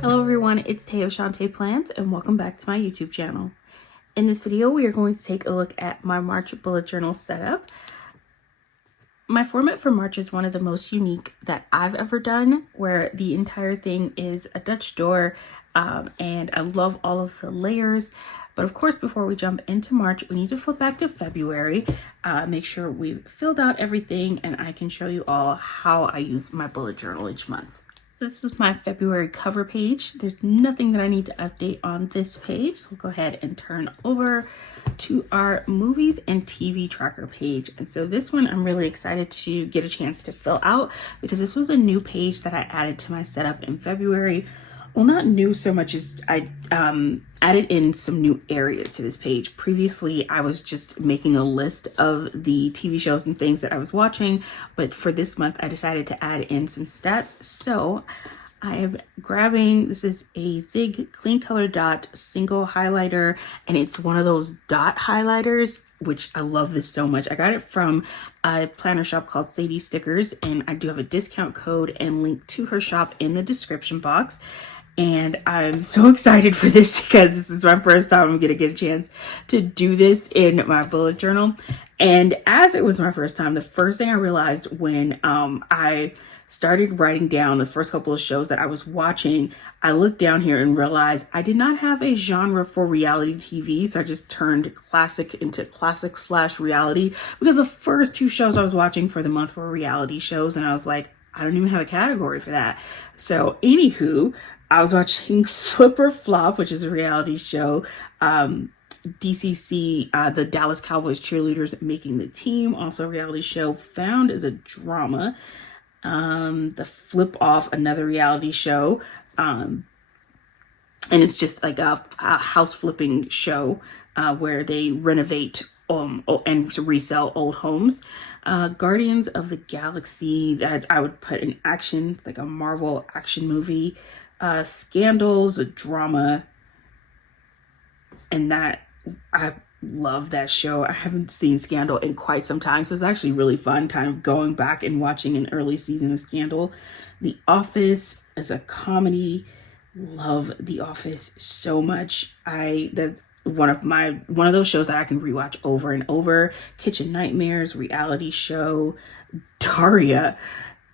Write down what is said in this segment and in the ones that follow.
Hello everyone, it's Tay of Shantae Plans and welcome back to my YouTube channel. In this video, we are going to take a look at my March bullet journal setup. My format for March is one of the most unique that I've ever done, where the entire thing is a Dutch door, and I love all of the layers. But of course, before we jump into March, we need to flip back to February, make sure we've filled out everything, and I can show you all how I use my bullet journal each month. So this was my February cover page. There's nothing that I need to update on this page. So we'll go ahead and turn over to our movies and TV tracker page. And so this one I'm really excited to get a chance to fill out because this was a new page that I added to my setup in February. Well, not new so much as I added in some new areas to this page. Previously, I was just making a list of the TV shows and things that I was watching, but for this month, I decided to add in some stats. So I'm grabbing, this is a Zig Clean Color Dot single highlighter, and it's one of those dot highlighters, which I love this so much. I got it from a planner shop called Sadie Stickers, and I do have a discount code and link to her shop in the description box. And I'm so excited for this because this is my first time I'm going to get a chance to do this in my bullet journal. And as it was my first time, the first thing I realized when I started writing down the first couple of shows that I was watching, I looked down here and realized I did not have a genre for reality TV. So I just turned classic into classic/reality because the first two shows I was watching for the month were reality shows. And I was like, I don't even have a category for that. So anywho, I was watching Flip or Flop, which is a reality show. DCC, the Dallas Cowboys cheerleaders making the team, also a reality show. Found is a drama. The Flip Off, another reality show. And it's just like a house flipping show where they renovate and resell old homes. Guardians of the Galaxy, that I would put in action. It's like a Marvel action movie. Scandals, a drama, and that I love that show. I haven't seen Scandal in quite some time, so it's actually really fun kind of going back and watching an early season of Scandal. The Office is a comedy. Love The Office so much. That's one of those shows that I can rewatch over and over. Kitchen Nightmares, reality show. Daria,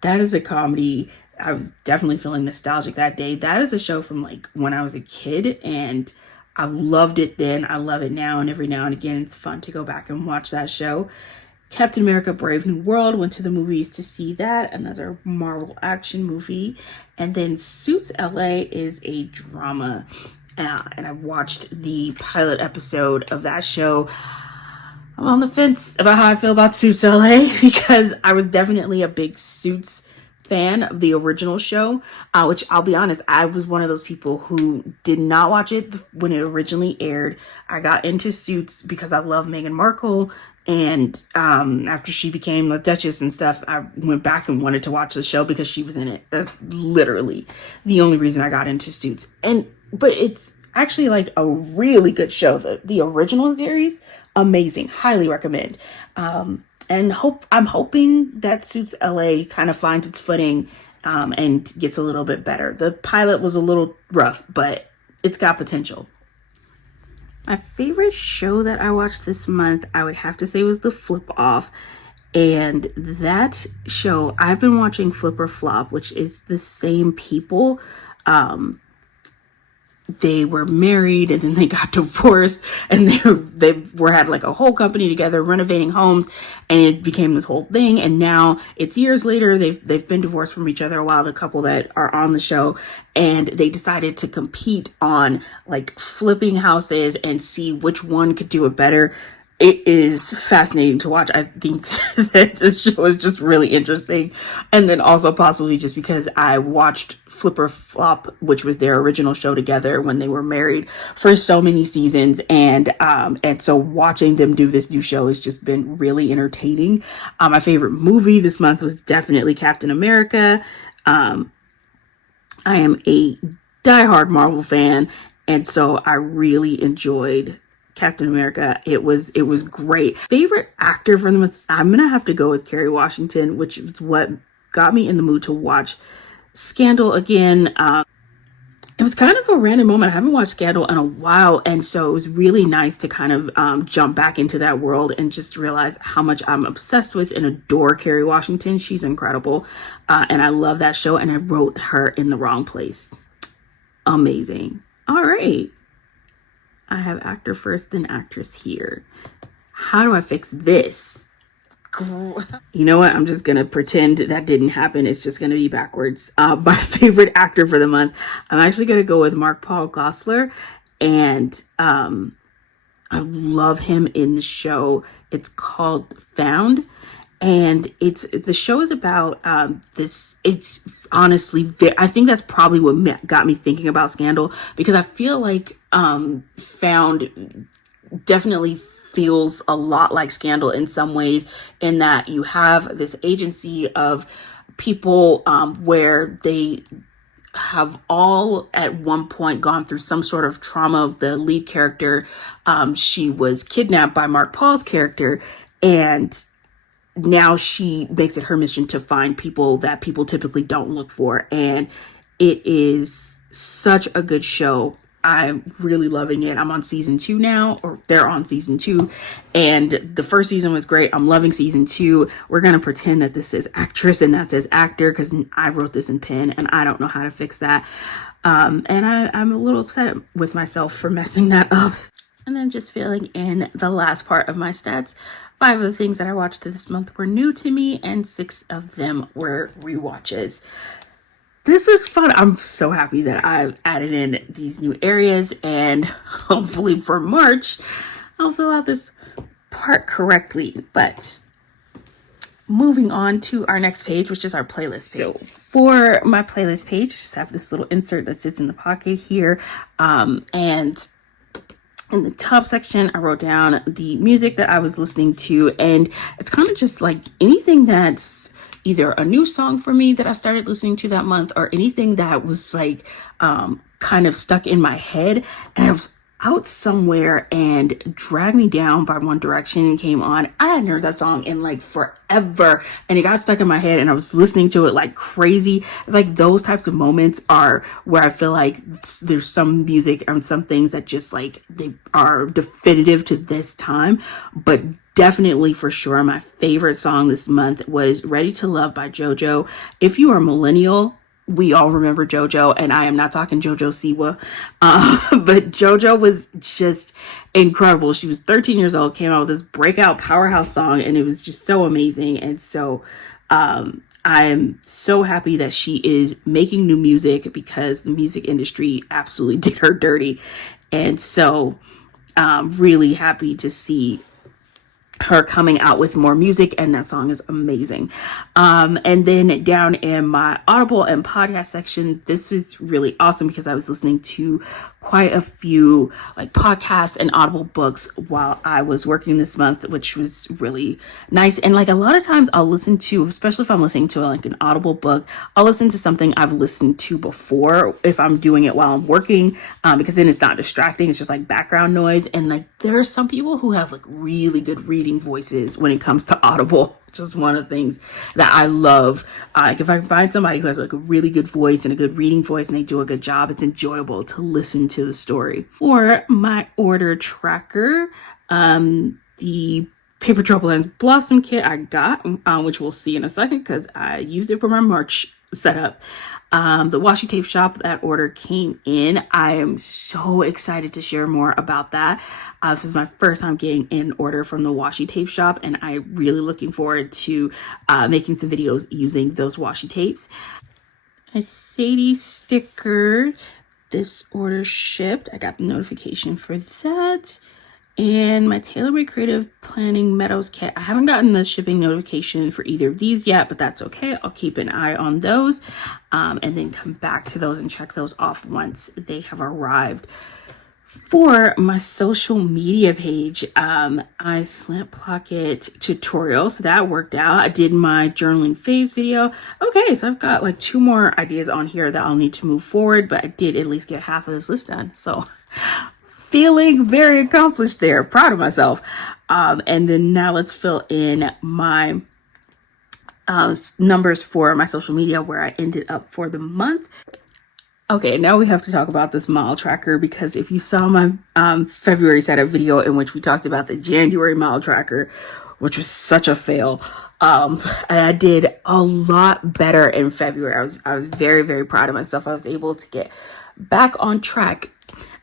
that is a comedy. I was definitely feeling nostalgic that day. That is a show from like when I was a kid, and I loved it then. I love it now, and every now and again it's fun to go back and watch that show. Captain America Brave New World, went to the movies to see that, another Marvel action movie. And then Suits LA is a drama, and I watched the pilot episode of that show. I'm on the fence about how I feel about Suits LA because I was definitely a big Suits fan of the original show, which I'll be honest, I was one of those people who did not watch it when it originally aired. I got into Suits because I love Meghan Markle, and after she became the Duchess and stuff, I went back and wanted to watch the show because she was in it. That's literally the only reason I got into Suits. But it's actually like a really good show. The original series, amazing, highly recommend. And I'm hoping that Suits LA kind of finds its footing and gets a little bit better. The pilot was a little rough, but it's got potential. My favorite show that I watched this month, I would have to say, was The Flip Off. And that show, I've been watching Flip or Flop, which is the same people. They were married and then they got divorced, and they had like a whole company together renovating homes, and it became this whole thing. And now it's years later, they've been divorced from each other a while, the couple that are on the show, and they decided to compete on like flipping houses and see which one could do it better. It is fascinating to watch. I think that this show is just really interesting. And then also possibly just because I watched Flip or Flop, which was their original show together when they were married for so many seasons. And so watching them do this new show has just been really entertaining. My favorite movie this month was definitely Captain America. I am a diehard Marvel fan, and so I really enjoyed Captain America. It was great. Favorite actor for them, I'm gonna have to go with Kerry Washington, which is what got me in the mood to watch Scandal again. it was kind of a random moment. I haven't watched Scandal in a while, and so it was really nice to kind of jump back into that world and just realize how much I'm obsessed with and adore Kerry Washington. She's incredible, and I love that show, and I wrote her in the wrong place. Amazing. All right. I have actor first, then actress here. How do I fix this? You know what? I'm just going to pretend that didn't happen. It's just going to be backwards. My favorite actor for the month, I'm actually going to go with Mark Paul Gosselaar. And I love him in the show. It's called Found. And the show is about this. It's honestly, I think that's probably what got me thinking about Scandal, because I feel like Found definitely feels a lot like Scandal in some ways, in that you have this agency of people where they have all at one point gone through some sort of trauma. The lead character, she was kidnapped by Mark Paul's character, and now she makes it her mission to find people that people typically don't look for. And it is such a good show. I'm really loving it. I'm on season 2 now, or they're on season 2. And the first season was great. I'm loving season 2. We're going to pretend that this says actress and that says actor, because I wrote this in pen and I don't know how to fix that. And I'm a little upset with myself for messing that up. And then just filling in the last part of my stats. 5 of the things that I watched this month were new to me, and 6 of them were rewatches. This is fun. I'm so happy that I've added in these new areas, and hopefully for March, I'll fill out this part correctly. But moving on to our next page, which is our playlist page. So for my playlist page, just have this little insert that sits in the pocket here. And in the top section, I wrote down the music that I was listening to, and it's kind of just like anything that's either a new song for me that I started listening to that month, or anything that was like kind of stuck in my head, and I was out somewhere and Drag Me Down by One Direction came on. I hadn't heard that song in like forever, and it got stuck in my head, and I was listening to it like crazy. It's like those types of moments are where I feel like there's some music and some things that just like they are definitive to this time. But definitely, for sure, my favorite song this month was Ready to Love by JoJo. If you are a millennial, we all remember JoJo, and I am not talking JoJo Siwa, but JoJo was just incredible. She was 13 years old, came out with this breakout powerhouse song, and it was just so amazing. And so I'm so happy that she is making new music, because the music industry absolutely did her dirty. And so really happy to see her coming out with more music, and that song is amazing. And then down in my Audible and podcast section, this was really awesome because I was listening to quite a few like podcasts and Audible books while I was working this month, which was really nice. And like a lot of times I'll listen to, especially if I'm listening to like an Audible book, I'll listen to something I've listened to before if I'm doing it while I'm working, because then it's not distracting. It's just like background noise. And like there are some people who have like really good reading voices when it comes to Audible. Just one of the things that I love. Like if I can find somebody who has like a really good voice and a good reading voice and they do a good job, it's enjoyable to listen to the story. For my order tracker, the Paper Trouble and Blossom kit I got, which we'll see in a second because I used it for my March setup. The washi tape shop, that order came in. I am so excited to share more about that. This is my first time getting an order from the washi tape shop, and I'm really looking forward to making some videos using those washi tapes. A Sadie sticker. This order shipped. I got the notification for that. And my TaylorMade Creative Planning Meadows kit. I haven't gotten the shipping notification for either of these yet, but that's okay. I'll keep an eye on those and then come back to those and check those off once they have arrived. For my social media page, I slant pocket tutorial, so that worked out. I did my journaling faves video. Okay, so I've got like 2 more ideas on here that I'll need to move forward, but I did at least get half of this list done. So feeling very accomplished there, proud of myself. And then now let's fill in my numbers for my social media, where I ended up for the month. Okay, now we have to talk about this mile tracker, because if you saw my February setup video in which we talked about the January mile tracker, which was such a fail, and I did a lot better in February. I was very, very proud of myself. I was able to get back on track.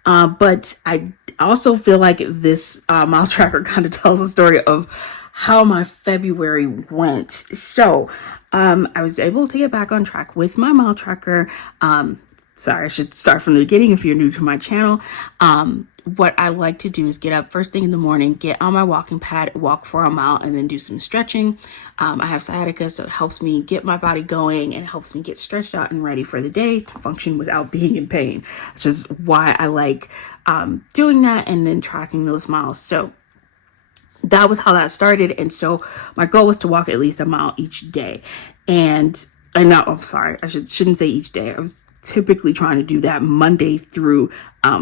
But I also feel like this mile tracker kind of tells the story of how my February went. So I was able to get back on track with my mile tracker. Sorry, I should start from the beginning if you're new to my channel. What I like to do is get up first thing in the morning, get on my walking pad, walk for a mile, and then do some stretching. I have sciatica, so it helps me get my body going and helps me get stretched out and ready for the day to function without being in pain, which is why I like doing that and then tracking those miles. So that was how that started. And so my goal was to walk at least a mile each day. And no, I'm sorry, I shouldn't say each day. I was typically trying to do that Monday through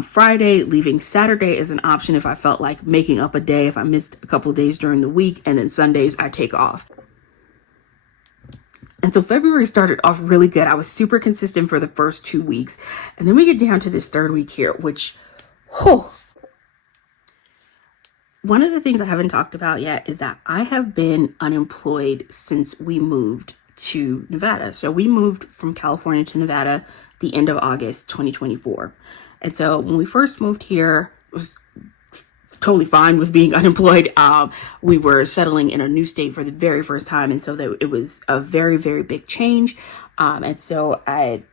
Friday, leaving Saturday as an option if I felt like making up a day, if I missed a couple days during the week, and then Sundays I take off. And so February started off really good. I was super consistent for the first 2 weeks. And then we get down to this third week here, which, one of the things I haven't talked about yet is that I have been unemployed since we moved to Nevada. So we moved from California to Nevada the end of August 2024. And so when we first moved here, it was totally fine with being unemployed. We were settling in a new state for the very first time. And so it was a very, very big change. And so I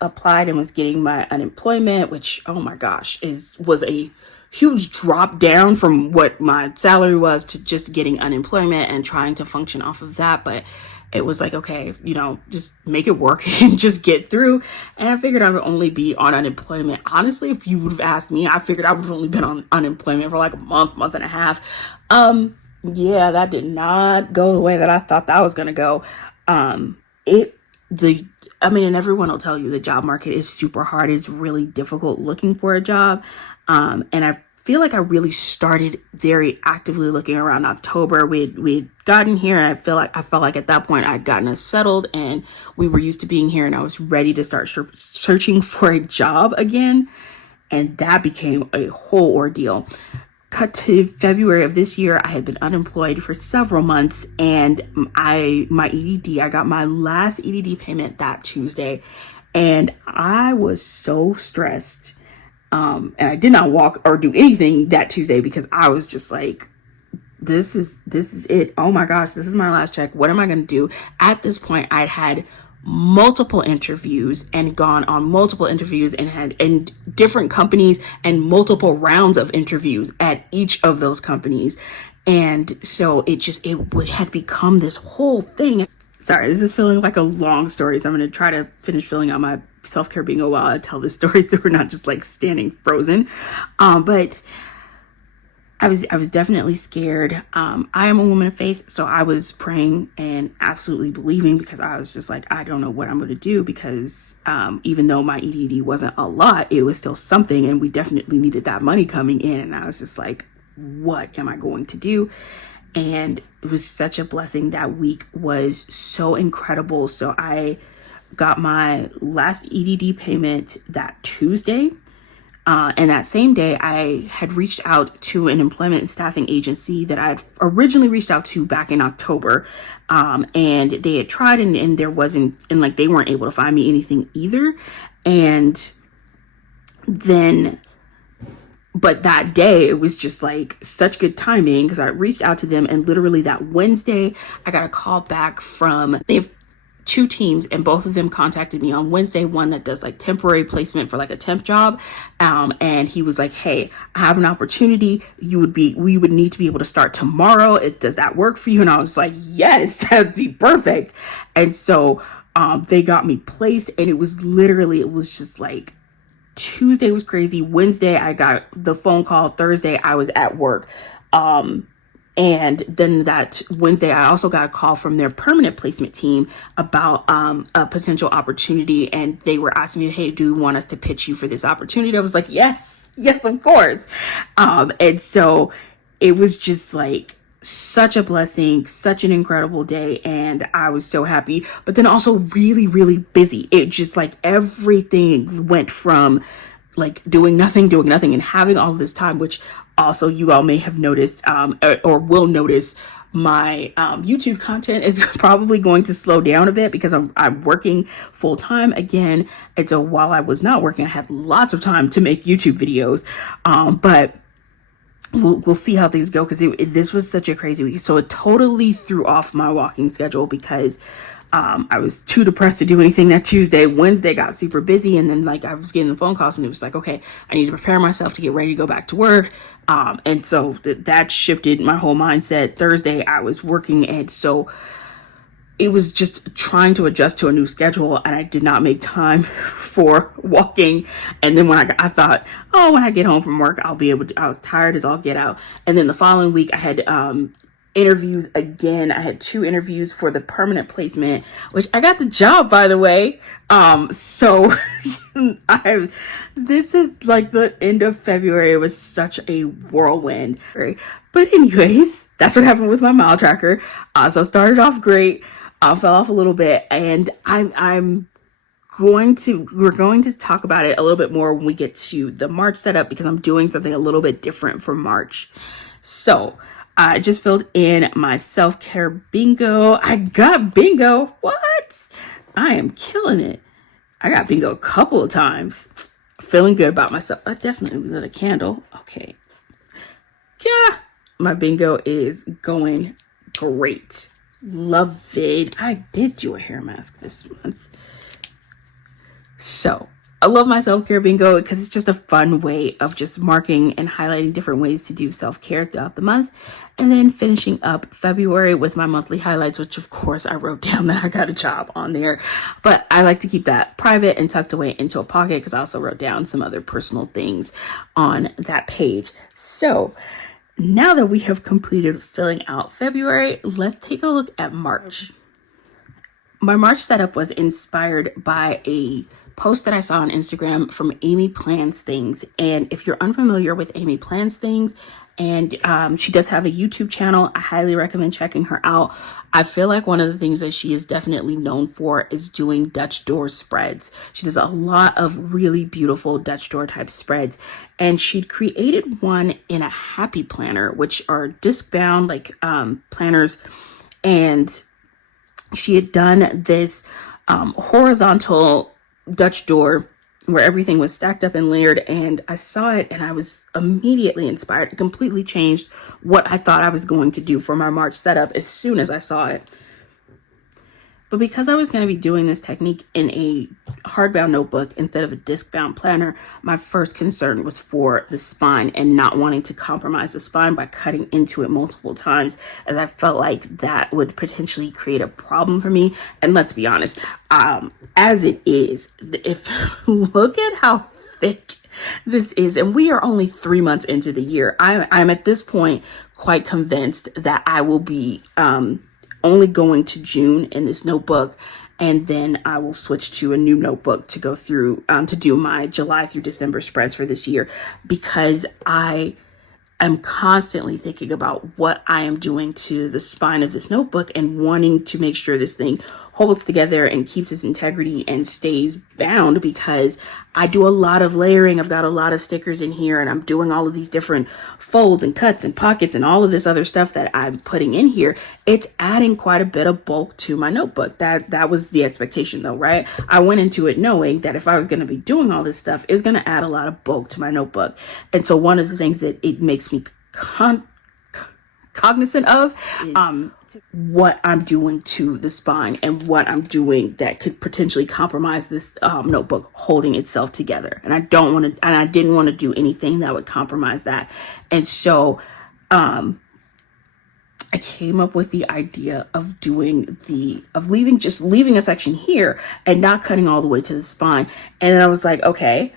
applied and was getting my unemployment, which, oh my gosh, was a huge drop down from what my salary was to just getting unemployment and trying to function off of that. But it was like, okay, just make it work and just get through. And I figured I would only be on unemployment. Honestly, if you would have asked me, I figured I would have only been on unemployment for like a month and a half. Yeah, that did not go the way that I thought that was going to go. And everyone will tell you the job market is super hard. It's really difficult looking for a job. And I feel like I really started very actively looking around October. We'd gotten here, and I felt like at that point I'd gotten us settled and we were used to being here, and I was ready to start searching for a job again. And that became a whole ordeal. Cut to February of this year, I had been unemployed for several months, and I got my last EDD payment that Tuesday, and I was so stressed. And I did not walk or do anything that Tuesday because I was just like, this is it. Oh my gosh, this is my last check. What am I going to do? At this point, I'd had multiple interviews and gone on multiple interviews and had in different companies and multiple rounds of interviews at each of those companies. And so it had become this whole thing. Sorry, this is feeling like a long story, so I'm going to try to finish filling out my self-care being a while I tell this story so we're not just like standing frozen. But I was definitely scared. I am a woman of faith, so I was praying and absolutely believing, because I was just like, I don't know what I'm going to do, because even though my EDD wasn't a lot, it was still something, and we definitely needed that money coming in. And I was just like, what am I going to do? And it was such a blessing. That week was so incredible. So I got my last EDD payment that Tuesday. And that same day, I had reached out to an employment and staffing agency that I'd originally reached out to back in October. And they had tried and there wasn't, and like they weren't able to find me anything either. And then, but that day, it was just like such good timing, because I reached out to them, and literally that Wednesday, I got a call back they have 2 teams, and both of them contacted me on Wednesday. One that does like temporary placement for like a temp job. And he was like, hey, I have an opportunity. We would need to be able to start tomorrow. Does that work for you? And I was like, yes, that'd be perfect. And so they got me placed, and it was just like, Tuesday was crazy. Wednesday, I got the phone call. Thursday, I was at work. And then that Wednesday, I also got a call from their permanent placement team about a potential opportunity. And they were asking me, hey, do you want us to pitch you for this opportunity? I was like, yes, of course. And so it was just like, such a blessing, such an incredible day, and I was so happy, but then also really, really busy. It just like everything went from like doing nothing, and having all this time, which also you all may have noticed, or will notice, my YouTube content is probably going to slow down a bit because I'm working full time again. And so while I was not working, I had lots of time to make YouTube videos. But we'll see how things go, because this was such a crazy week. So it totally threw off my walking schedule because I was too depressed to do anything that Tuesday. Wednesday got super busy, and then like I was getting the phone calls, and it was like, okay, I need to prepare myself to get ready to go back to work. And so that shifted my whole mindset. Thursday I was working, and so it was just trying to adjust to a new schedule, and I did not make time for walking. And then when I thought, oh, when I get home from work, I'll be able to, I was tired as all get out. And then the following week I had interviews again. I had 2 interviews for the permanent placement, which I got the job, by the way. So this is like the end of February. It was such a whirlwind. But anyways, that's what happened with my mile tracker. So it started off great. Fell off a little bit, and we're going to talk about it a little bit more when we get to the March setup, because I'm doing something a little bit different for March. So I just filled in my self-care bingo. I got bingo. What? I am killing it. I got bingo a couple of times. Feeling good about myself. I definitely lit a candle. Okay. Yeah. My bingo is going great. Love it. I did do a hair mask this month. So I love my self-care bingo because it's just a fun way of just marking and highlighting different ways to do self-care throughout the month. And then finishing up February with my monthly highlights, which of course I wrote down that I got a job on there. But I like to keep that private and tucked away into a pocket, because I also wrote down some other personal things on that page. So now that we have completed filling out February, let's take a look at March. My March setup was inspired by a post that I saw on Instagram from Amy Plans Things. And if you're unfamiliar with Amy Plans Things, and she does have a YouTube channel, I highly recommend checking her out. I feel like one of the things that she is definitely known for is doing Dutch door spreads. She does a lot of really beautiful Dutch door type spreads, and she'd created one in a happy planner, which are disc bound like planners. And she had done this horizontal Dutch door where everything was stacked up and layered, and I saw it and I was immediately inspired. It completely changed what I thought I was going to do for my March setup as soon as I saw it. But because I was going to be doing this technique in a hardbound notebook instead of a disc-bound planner, my first concern was for the spine and not wanting to compromise the spine by cutting into it multiple times, as I felt like that would potentially create a problem for me. And let's be honest, as it is, if look at how thick this is, and we are only 3 months into the year. I'm at this point quite convinced that I will be only going to June in this notebook, and then I will switch to a new notebook to go through to do my July through December spreads for this year, because I am constantly thinking about what I am doing to the spine of this notebook and wanting to make sure this thing holds together and keeps its integrity and stays bound, because I do a lot of layering. I've got a lot of stickers in here, and I'm doing all of these different folds and cuts and pockets and all of this other stuff that I'm putting in here. It's adding quite a bit of bulk to my notebook. That was the expectation though, right? I went into it knowing that if I was going to be doing all this stuff, it's going to add a lot of bulk to my notebook. And so one of the things that it makes me cognizant of is what I'm doing to the spine and what I'm doing that could potentially compromise this notebook holding itself together. And I didn't want to do anything that would compromise that. And so I came up with the idea of leaving a section here and not cutting all the way to the spine. And then I was like, okay,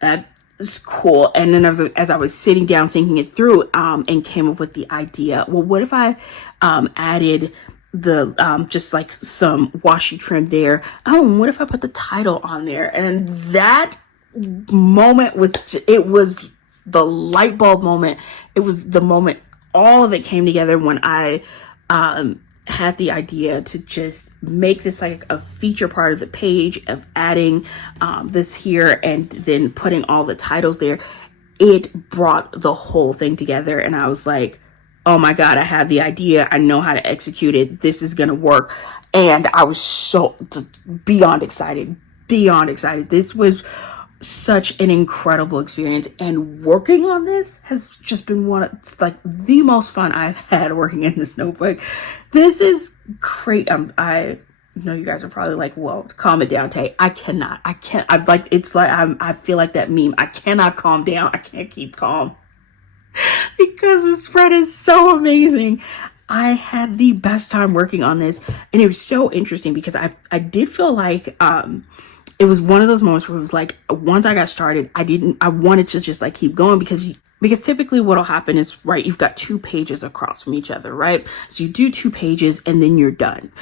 that is cool. And then as I was sitting down thinking it through, and came up with the idea, well, what if I added the just like some washi trim there? Oh, and what if I put the title on there? And that moment was it was the light bulb moment. It was the moment all of it came together when I had the idea to just make this like a feature part of the page, of adding this here and then putting all the titles there. It brought the whole thing together, and I was like, oh my God, I have the idea. I know how to execute it. This is going to work. And I was so beyond excited. This was such an incredible experience, and working on this has just been like the most fun I've had working in this notebook. This is great. I know you guys are probably like, well, calm it down, Tay. I can't. I'm like, it's like, I feel like that meme. I cannot calm down. I can't keep calm because the spread is so amazing. I had the best time working on this, and it was so interesting because I did feel like it was one of those moments where it was like, once I got started, I wanted to just like keep going, because typically what'll happen is, right, you've got 2 pages across from each other, right? So you do 2 pages and then you're done.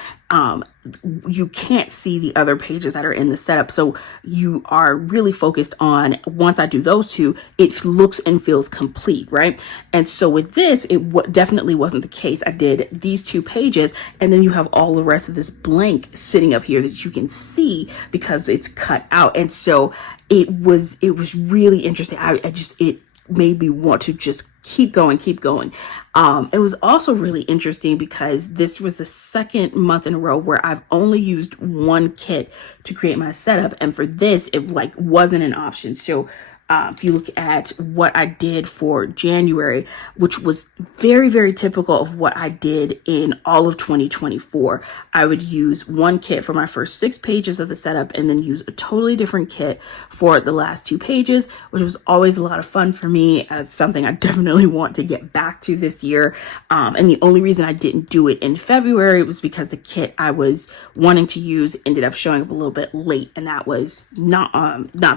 You can't see the other pages that are in the setup. So you are really focused on, once I do those 2, it looks and feels complete, right? And so with this, it definitely wasn't the case. I did these 2 pages, and then you have all the rest of this blank sitting up here that you can see because it's cut out. And so it was really interesting. It made me want to just keep going. It was also really interesting because this was the second month in a row where I've only used 1 kit to create my setup, and for this it like wasn't an option. So if you look at what I did for January, which was very, very typical of what I did in all of 2024, I would use 1 kit for my first 6 pages of the setup and then use a totally different kit for the last 2 pages, which was always a lot of fun for me, as something I definitely want to get back to this year. And the only reason I didn't do it in February was because the kit I was wanting to use ended up showing up a little bit late, and that was not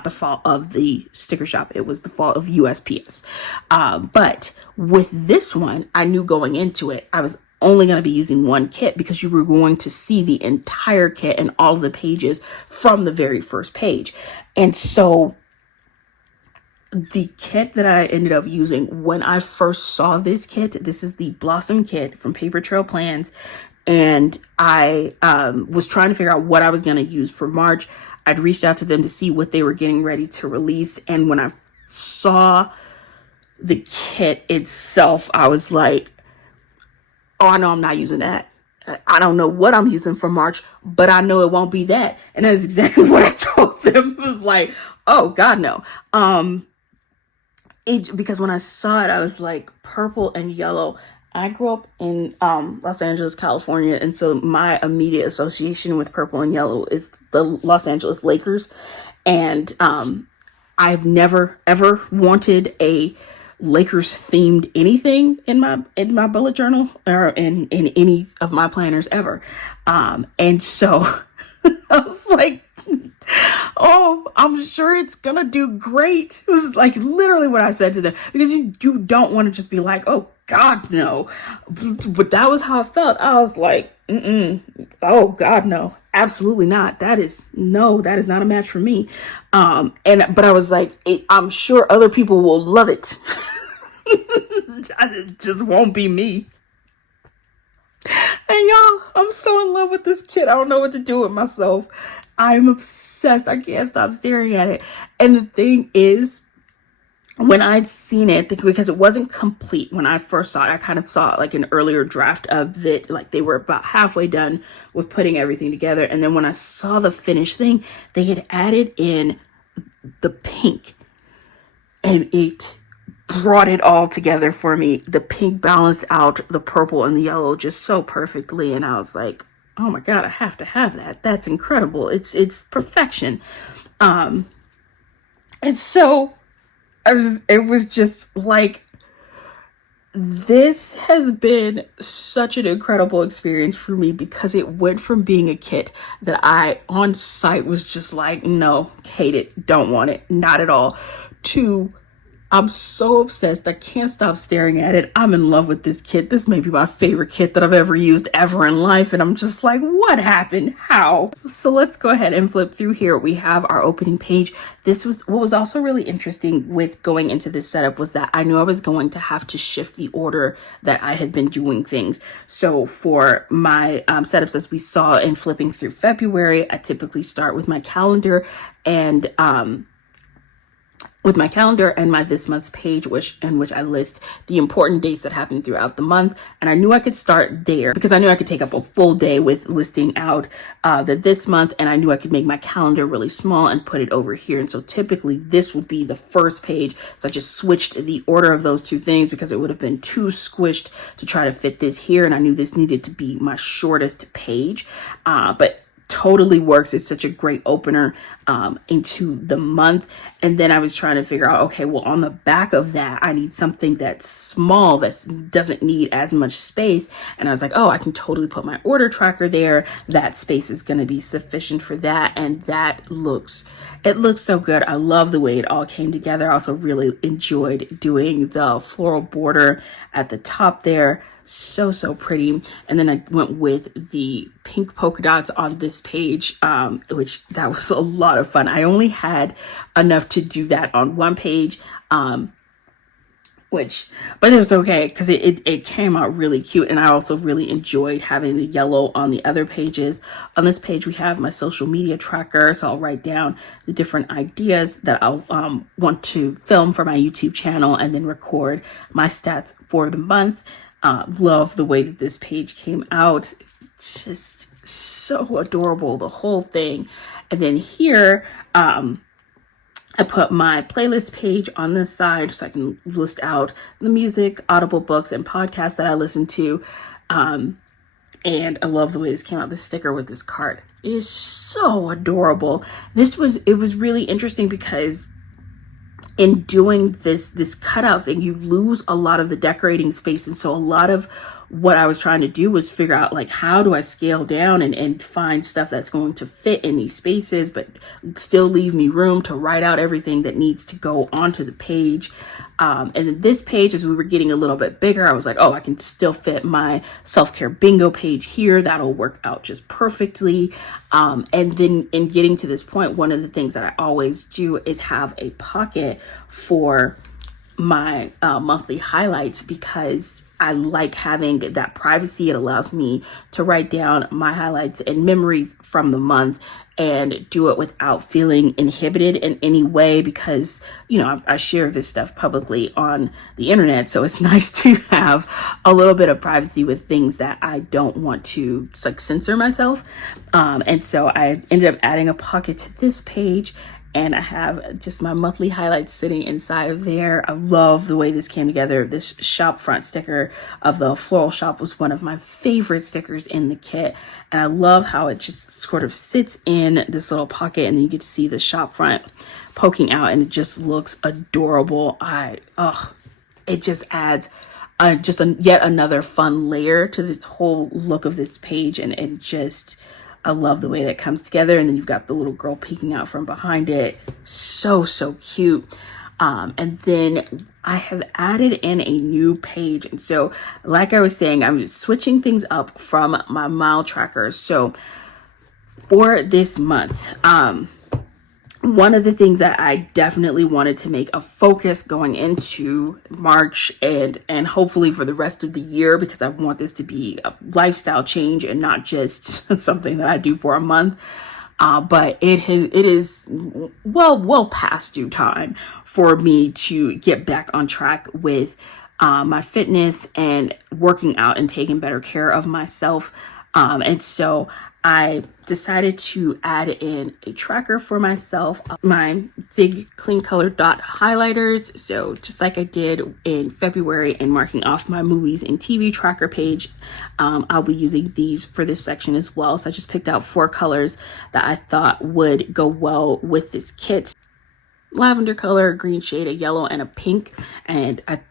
the fault of the sticker shop. It was the fault of USPS. But with this one, I knew going into it, I was only going to be using 1 kit because you were going to see the entire kit and all the pages from the very first page. And so the kit that I ended up using when I first saw this kit, this is the Blossom kit from Paper Trail Plans. And I was trying to figure out what I was going to use for March. I'd reached out to them to see what they were getting ready to release. And when I saw the kit itself, I was like, oh, I know I'm not using that. I don't know what I'm using for March, but I know it won't be that. And that's exactly what I told them. It was like, oh God, no. Because when I saw it, I was like, purple and yellow. I grew up in Los Angeles, California, and so my immediate association with purple and yellow is the Los Angeles Lakers. And I've never ever wanted a Lakers themed anything in my bullet journal or in any of my planners ever. And so I was like, oh, I'm sure it's gonna do great. It was like literally what I said to them, because you don't want to just be like, oh God, no. But that was how I felt. I was like, oh God, no, absolutely not. That is not a match for me. But I was like, I'm sure other people will love it. It just won't be me. And y'all, I'm so in love with this kit. I don't know what to do with myself. I'm obsessed. I can't stop staring at it. And the thing is, when I'd seen it, because it wasn't complete when I first saw it, I kind of saw like an earlier draft of it, like they were about halfway done with putting everything together. And then when I saw the finished thing, they had added in the pink, and it brought it all together for me. The pink balanced out the purple and the yellow just so perfectly. And I was like, oh my God, I have to have that. That's incredible. It's perfection. And so it was just like, this has been such an incredible experience for me, because it went from being a kit that I on site was just like, no, hate it, don't want it, not at all, to I'm so obsessed. I can't stop staring at it. I'm in love with this kit. This may be my favorite kit that I've ever used ever in life. And I'm just like, what happened? How? So let's go ahead and flip through here. We have our opening page. This was what was also really interesting with going into this setup was that I knew I was going to have to shift the order that I had been doing things. So for my setups, as we saw in flipping through February, I typically start with my calendar and my this month's page, in which I list the important dates that happened throughout the month. And I knew I could start there because I knew I could take up a full day with listing out this month, and I knew I could make my calendar really small and put it over here. And so typically this would be the first page. So I just switched the order of those two things because it would have been too squished to try to fit this here. And I knew this needed to be my shortest page, but totally works. It's such a great opener into the month. And then I was trying to figure out, okay, well, on the back of that, I need something that's small, that doesn't need as much space. And I was like, oh, I can totally put my order tracker there. That space is going to be sufficient for that. And it looks so good. I love the way it all came together. I also really enjoyed doing the floral border at the top there. So pretty. And then I went with the pink polka dots on this page, which that was a lot of fun. I only had enough to do that on one page, but it was okay because it came out really cute. And I also really enjoyed having the yellow on the other pages. On this page, we have my social media tracker. So I'll write down the different ideas that I'll want to film for my YouTube channel and then record my stats for the month. Love the way that this page came out. It's just so adorable, the whole thing. And then here, I put my playlist page on this side so I can list out the music, Audible books, and podcasts that I listen to. And I love the way this came out. This sticker with this card is so adorable. It was really interesting because in doing this cutout thing, you lose a lot of the decorating space. And so a lot of what I was trying to do was figure out, like, how do I scale down and find stuff that's going to fit in these spaces, but still leave me room to write out everything that needs to go onto the page. And then this page, as we were getting a little bit bigger, I was like, oh, I can still fit my self-care bingo page here. That'll work out just perfectly. And then in getting to this point, one of the things that I always do is have a pocket for my monthly highlights because I like having that privacy. It allows me to write down my highlights and memories from the month and do it without feeling inhibited in any way because, you know, I share this stuff publicly on the internet. So it's nice to have a little bit of privacy with things that I don't want to censor myself. And so I ended up adding a pocket to this page. And I have just my monthly highlights sitting inside of there. I love the way this came together. This shop front sticker of the floral shop was one of my favorite stickers in the kit. And I love how it just sort of sits in this little pocket and then you get to see the shop front poking out and it just looks adorable. It just adds yet another fun layer to this whole look of this page. And I love the way that comes together. And then you've got the little girl peeking out from behind it. So cute. And then I have added in a new page. And so, like I was saying, I'm switching things up from my mile tracker. So for this month, one of the things that I definitely wanted to make a focus going into March and hopefully for the rest of the year, because I want this to be a lifestyle change and not just something that I do for a month. But it is well past due time for me to get back on track with my fitness and working out and taking better care of myself. And so I decided to add in a tracker for myself, my Zig Clean Color Dot highlighters. So just like I did in February and marking off my movies and TV tracker page, I'll be using these for this section as well. So I just picked out 4 colors that I thought would go well with this kit. Lavender color, a green shade, a yellow, and a pink. And I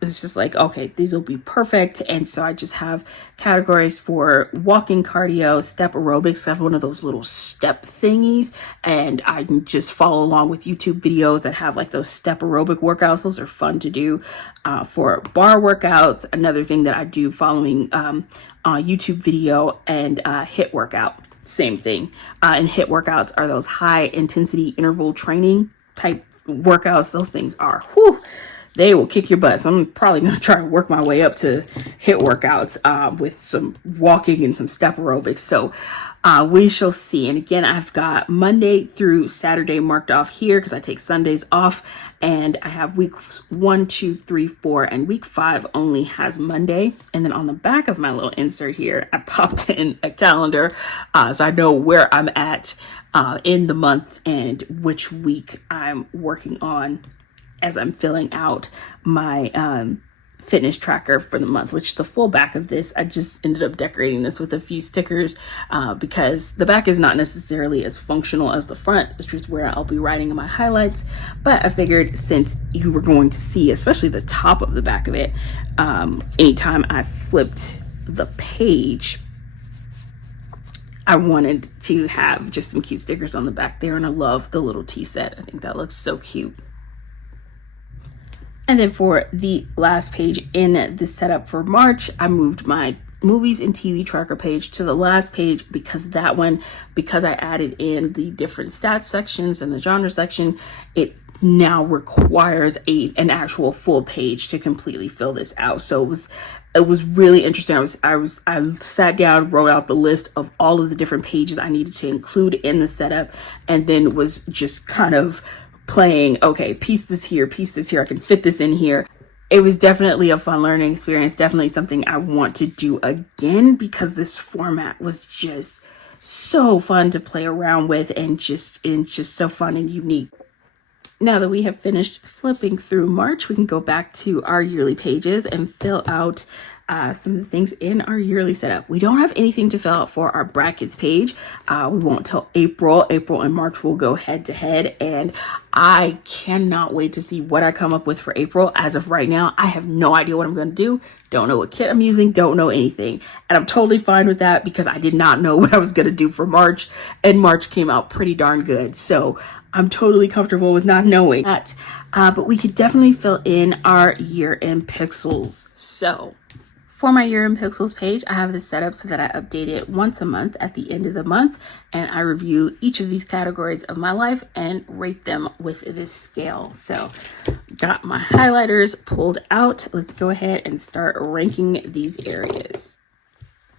it's just like, okay, these will be perfect. And so I just have categories for walking, cardio, step aerobics. I have one of those little step thingies, and I can just follow along with YouTube videos that have like those step aerobic workouts. Those are fun to do. For bar workouts, another thing that I do following YouTube video, and HIIT workout, same thing. And HIIT workouts are those high intensity interval training type workouts. Those things are, whew, they will kick your butt. So I'm probably going to try to work my way up to HIIT workouts with some walking and some step aerobics. So we shall see. And again, I've got Monday through Saturday marked off here because I take Sundays off. And I have weeks 1, 2, 3, 4, and week 5 only has Monday. And then on the back of my little insert here, I popped in a calendar so I know where I'm at in the month and which week I'm working on as I'm filling out my fitness tracker for the month, which the full back of this, I just ended up decorating this with a few stickers because the back is not necessarily as functional as the front. It's just where I'll be writing my highlights. But I figured since you were going to see, especially the top of the back of it, anytime I flipped the page, I wanted to have just some cute stickers on the back there. And I love the little tea set. I think that looks so cute. And then for the last page in the setup for March, I moved my movies and TV tracker page to the last page because that one, because I added in the different stats sections and the genre section, it now requires an actual full page to completely fill this out. So it was really interesting. I sat down, wrote out the list of all of the different pages I needed to include in the setup, and then was just kind of playing, okay, piece this here, I can fit this in here. It was definitely a fun learning experience, definitely something I want to do again because this format was just so fun to play around with and just so fun and unique. Now that we have finished flipping through March, we can go back to our yearly pages and fill out some of the things in our yearly setup. We don't have anything to fill out for our brackets page. We won't till April. April and March will go head to head, and I cannot wait to see what I come up with for April. As of right now, I have no idea what I'm going to do. Don't know what kit I'm using. Don't know anything. And I'm totally fine with that because I did not know what I was going to do for March, and March came out pretty darn good. So I'm totally comfortable with not knowing that. But we could definitely fill in our year in pixels. So for my year in pixels page, I have this set up so that I update it once a month at the end of the month, and I review each of these categories of my life and rate them with this scale. So got my highlighters pulled out. Let's go ahead and start ranking these areas.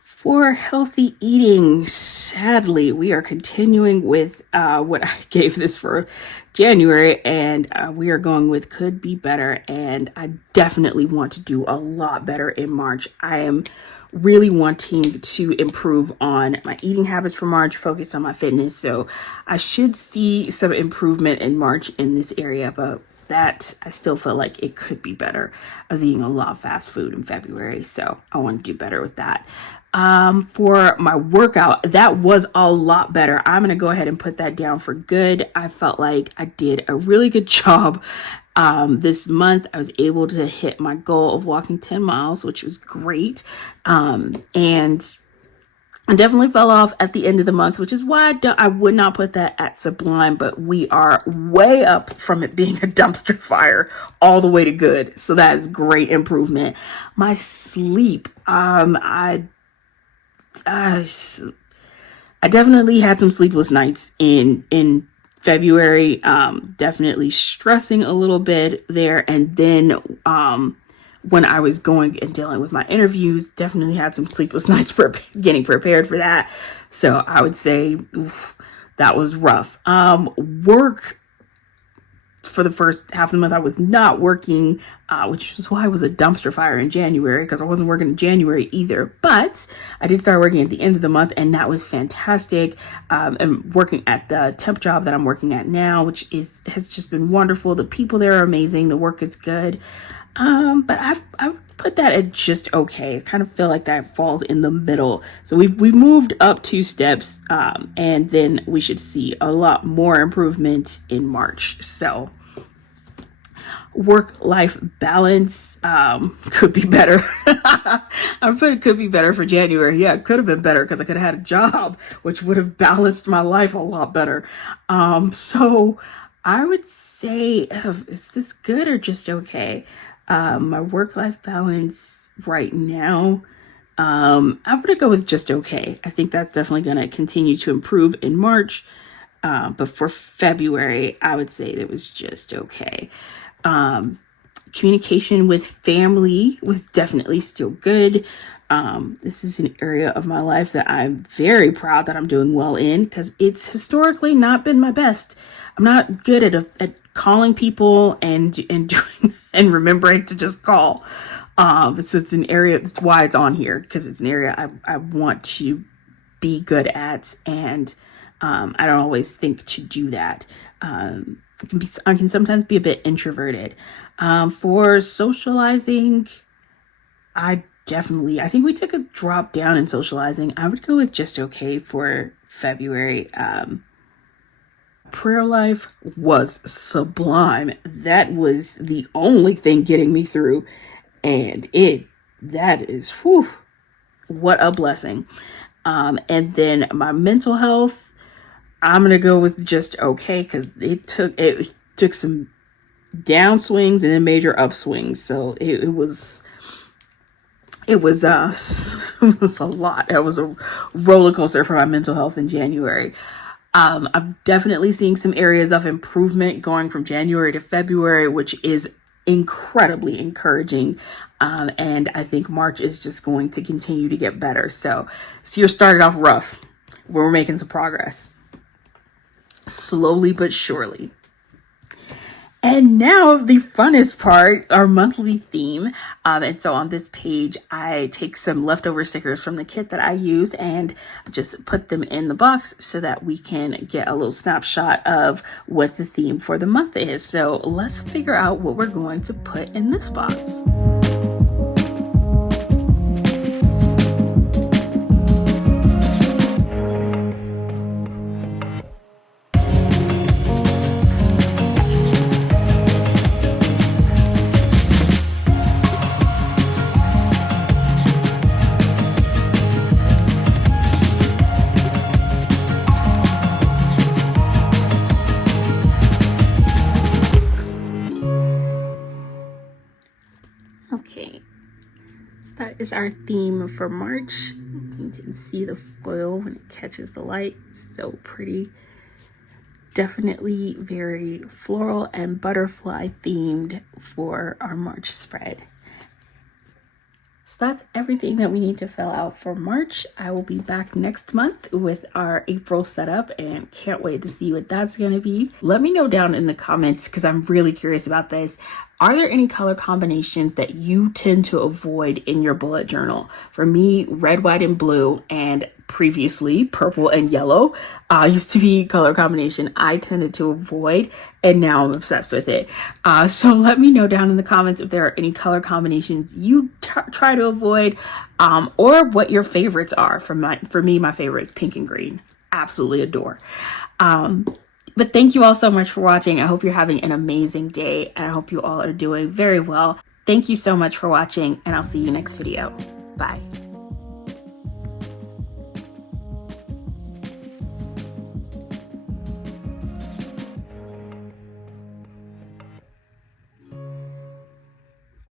For healthy eating, sadly, we are continuing with what I gave this for January, and we are going with could be better, and I definitely want to do a lot better in March. I am really wanting to improve on my eating habits for March, focus on my fitness, so I should see some improvement in March in this area, but that I still feel like it could be better. I was eating a lot of fast food in February, so I want to do better with that. For my workout, that was a lot better. I'm going to go ahead and put that down for good. I felt like I did a really good job. This month I was able to hit my goal of walking 10 miles, which was great. And I definitely fell off at the end of the month, which is why I would not put that at Sublime, but we are way up from it being a dumpster fire all the way to good. So that is great improvement. My sleep, I definitely had some sleepless nights in February, definitely stressing a little bit there. And then when I was going and dealing with my interviews, definitely had some sleepless nights for getting prepared for that. So I would say that was rough. Work, for the first half of the month, I was not working, which is why it was a dumpster fire in January, because I wasn't working in January either. But I did start working at the end of the month, and that was fantastic. And working at the temp job that I'm working at now, which has just been wonderful. The people there are amazing. The work is good. But I put that at just okay. I kind of feel like that falls in the middle. So we moved up 2 steps, and then we should see a lot more improvement in March. So Work-life balance could be better. I put it could be better for January. Yeah, it could have been better because I could have had a job, which would have balanced my life a lot better. So I would say, is this good or just okay? My work-life balance right now, I'm going to go with just okay. I think that's definitely going to continue to improve in March. But for February, I would say it was just okay. Communication with family was definitely still good. This is an area of my life that I'm very proud that I'm doing well in, because it's historically not been my best. I'm not good at calling people and doing and remembering to just call. It's an area. That's why it's on here, because it's an area I want to be good at, and I don't always think to do that. I can sometimes be a bit introverted. For socializing, I think we took a drop down in socializing. I would go with just okay for February. Prayer life was sublime. That was the only thing getting me through, and that is, whew, what a blessing. And then my mental health, I'm gonna go with just okay, because it took some downswings and then major upswings. So it was it was a lot. It was a roller coaster for my mental health in January. I'm definitely seeing some areas of improvement going from January to February, which is incredibly encouraging. And I think March is just going to continue to get better. So you're started off rough. We're making some progress. Slowly but surely. And now the funnest part, our monthly theme. And so on this page, I take some leftover stickers from the kit that I used and just put them in the box so that we can get a little snapshot of what the theme for the month is. So let's figure out what we're going to put in this box. Okay, so that is our theme for March. You can see the foil when it catches the light. So pretty. Definitely very floral and butterfly themed for our March spread. So that's everything that we need to fill out for March. I will be back next month with our April setup and can't wait to see what that's going to be. Let me know down in the comments, because I'm really curious about this. Are there any color combinations that you tend to avoid in your bullet journal? For me, red, white, and blue, and previously purple and yellow used to be color combination I tended to avoid, and now I'm obsessed with it. So let me know down in the comments if there are any color combinations you try to avoid, or what your favorites are. For me, my favorite is pink and green. Absolutely adore. But thank you all so much for watching. I hope you're having an amazing day, and I hope you all are doing very well. Thank you so much for watching, and I'll see you next video. Bye.